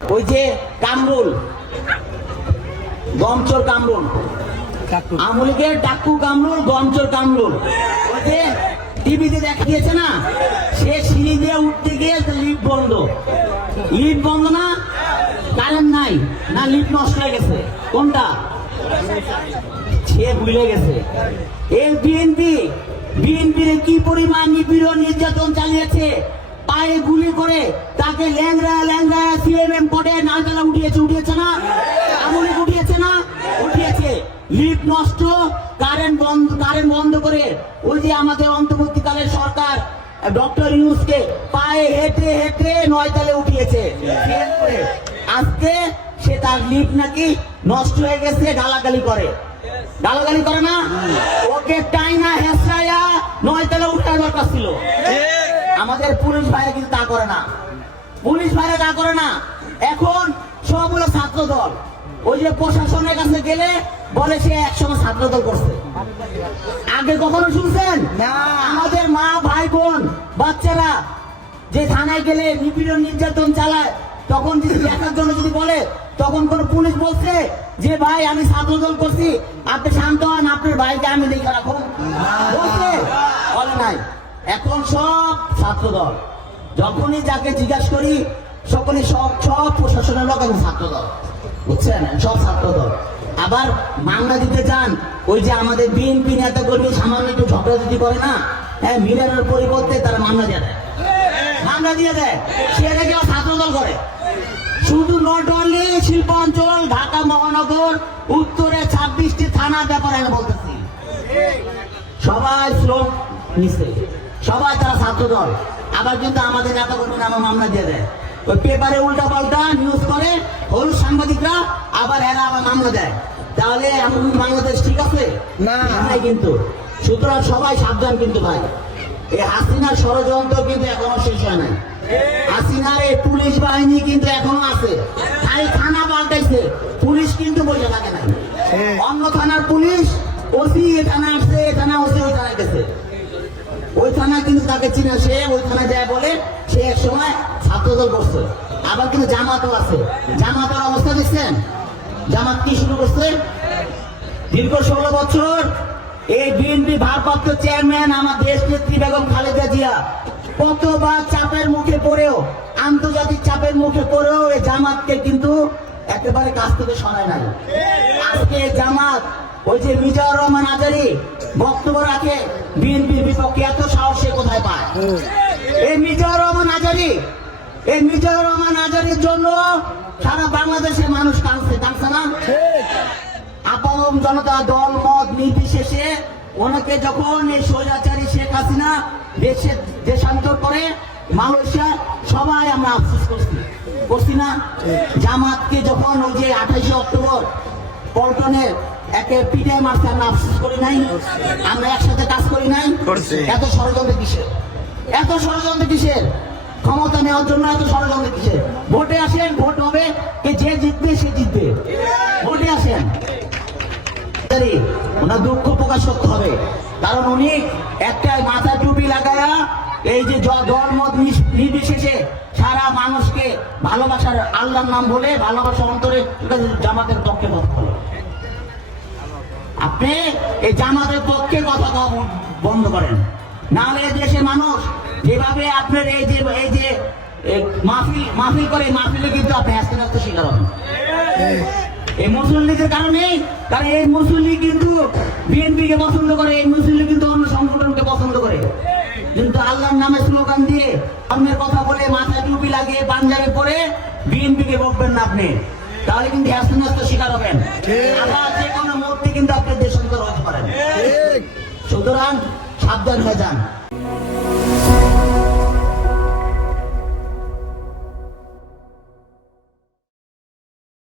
ওই যে কামরুল, গমচোর কামরুল, আমলিকের ডাক্কু কামরুল, গমচোর কামরুল, ওই যে টিভিতে দেখা গিয়েছে না, সে সিঁড়ি দিয়ে উঠতে গিয়ে লিফট বন্ধ, লিফট বন্ধ না, কারেন্ট নাই না, লিফট নষ্ট হয়ে গেছে, কোনটা সে ভুলে গেছে। এই বিএনপির কি পরিমাণ নিপীড়ন নির্যাতন চালিয়েছে, পায়ে গুলি করে তাকে ল্যাংড়া সিএমএম কোডে নালতলা উঠিয়েছে না, আমলি উঠিয়েছে না, উঠিয়েছে। লিফট নষ্ট, কারেন্ট বন্ধ করে ওই যে আমাদের অন্তর্বর্তীকালের সরকার ডক্টর ইউনূসকে পায়ে হেঁটে 9 তলে উঠিয়েছে। আজকে সে তার লিফট নাকি নষ্ট হয়ে গেছে, গালাগালি করে না, ওকে টাইনা হেসরাইয়া 9 তলে উঠার দরকার ছিল। আমাদের পুলিশ ভাইরা কিন্তু তা করে না, এখন সব হলো ছাত্র দল। ওই যে প্রশাসনের কাছে গেলে বলে সে একসময় ছাত্র দল করছে, আগে কখনো শুনছেন না? আমাদের মা ভাই বোন বাচ্চারা যে থানায় গেলে নিপীড়ন নির্যাতন চালায়, তখন যদি দেখার জন্য যদি বলে, তখন কোন পুলিশ বলছে যে ভাই আমি ছাত্র দল করছি, আপনি শান্ত হন, আপনার ভাইকে আমি দেখে রাখুন, বলে নাই। এখন সব ছাত্র দল, যখনই যাকে জিজ্ঞাসা করি সকলে সব প্রশাসনের লোক এবং ছাত্র দল, বুঝছেন, সব ছাত্র দল। আবার মামলা দিতে চান, ওই যে আমাদের বিএনপি নেতা কর্মী সামান্য একটু ঝগড়াঝাটি করে না, হ্যাঁ, মিলানোর পরিবর্তে তারা মামলা দিয়ে দেয়, সেটা কেউ ছাত্র দল করে। শুধু নট অনলি শিল্পাঞ্চল, ঢাকা মহানগর, উত্তরে 26টি থানার ব্যাপারে আমি বলতেছি, সবাই শ্রম নিচ্ছে, সবাই তারা ছাত্র দল। আবার কিন্তু আমাদের নেতা কর্মী নামে মামলা দিয়ে দেয়, ওই পেপারে উল্টা পাল্টা নিউজ করে হলুদ সাংবাদিকরা, আবার এরা আবার মামলা দেয়। তাহলে এমন বাংলাদেশ ঠিক আছে না? কিন্তু সুতরাং সবাই সাবধান কিন্তু ভাই, এই হাসিনার ষড়যন্ত্র কিন্তু এখনো শেষ হয় নাই। হাসিনার এই পুলিশ বাহিনী কিন্তু এখনো আছে, তাই থানা পাল্টাইছে, পুলিশ কিন্তু বসে থাকে না। অন্য থানার পুলিশ ওসি এ থানা আসছে, এ থানা ওসি ওই থানায় গেছে, ওই থানা কিন্তু তাকে চিনা, সে ওই থানায় যায় বলে সে এক সময় ছাত্রদল করছে। আবার কিন্তু জামাতও আছে, জামাতের অবস্থা দেখছেন, জামাত কি শুরু করছে? দীর্ঘ 16 বছর এই বিএনপি ভারপ্রাপ্ত চেয়ারম্যান আমার দেশ নেত্রী বেগম খালেদা জিয়া কতবার চাপের মুখে পড়েও, আন্তর্জাতিক চাপের মুখে পড়েও এই জামাতকে কিন্তু একেবারে কাছ থেকে সরায় নাই। আজকে জামাত ওই যে মিজানুর রহমান আজারী বক্তব্য রাখে বিএনপির বিপক্ষে, এত সাহস সে কোথায় পায়? এই মিজানুর রহমান আজারীর জন্য সারা বাংলাদেশের মানুষ কাঁদছে না? আপামর জনতা দল মত নির্বিশেষে ওনাকে যখন এই স্বৈরাচারী শেখ হাসিনা দেশান্তর করে মালয়েশিয়া, সবাই আমরা আফসোস করছি না? জামাতকে যখন ওই যে 28 অক্টোবর পল্টনের একে পিঠে মারছে, আমরা আফসোস করি নাই? আমরা একসাথে কাজ করি নাই? এত ষড়যন্ত্র কিসের? ক্ষমতা নেওয়ার জন্য এত ষড়যন্ত্র কিসের? ভোটে আসেন, ভোট হবে, যে জিতবে সে জিতবে, ভোটে আসেন। ওনার দুঃখ প্রকাশ করতে হবে, কারণ উনি একটা মাথা টুপি লাগায়া এই যে ধর্ম নির্বিশেষে সারা মানুষকে ভালোবাসার আল্লাহর নাম বলে ভালোবাসা অন্তরে জামাতের পক্ষে কথা বলে। আপনি এই জামাতের পক্ষে কথা বন্ধ করেন, নাহলে দেশের মানুষ যেভাবে আপনার এই যে মাহফিল করে, মাহফিলে কিন্তু আপনি আস্তে আস্তে শিকার হবেন এই মুসলিম লীগের কারণে। কারণ এই মুসলিম লীগ কিন্তু বিএনপিকে পছন্দ করে, এই মুসলিম লীগ কিন্তু অন্য সংগঠনকে পছন্দ করে, কিন্তু আল্লাহর নামে স্লোগান দিয়ে অন্যের কথা বলে মাথায় টুপি লাগিয়ে পাঞ্জাবি পরে বিএনপিকে বকবেন না আপনি, তাহলে কিন্তু আস্তে শিকার হবেন। আবার যে কোনো মুহূর্তে কিন্তু আপনি দেশান্তর হতে পারেন। সুতরাং সাবধান হয়ে যান।